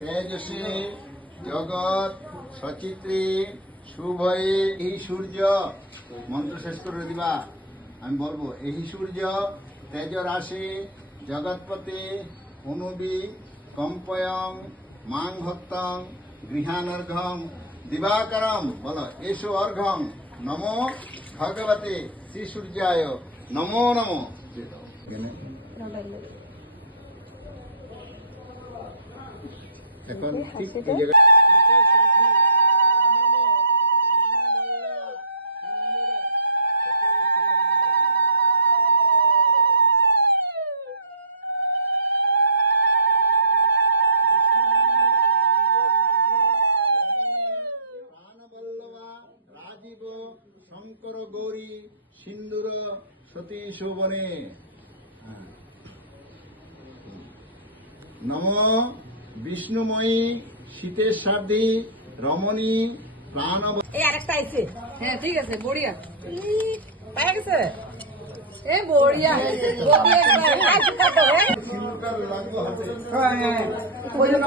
তেজসী জগৎ সচিত্রী শুভয়ে এই সূর্য মন্ত্র শেষ করে দিবা। আমি বলবো এই সূর্য তেজ রাশি জগৎপতি অনুবি কম্পয়ং মাং ভক্তং গৃহানর্ঘং দিবাকরম বলো এসো অর্ঘং নমো ভগবতে শ্রী সূর্যায় নমো নমো। এখন ঠিক এই জায়গায় রাজীব শঙ্কর গৌরী সিন্দুর সতী শোভনে নম বিষ্ণুময়ী শীতেশার্ধী রমণী প্রাণ। এই আরেকটা আইছে। হ্যাঁ ঠিক আছে, বড়িয়া পাওয়া গেছে। এ বড়িয়া বড়িয়া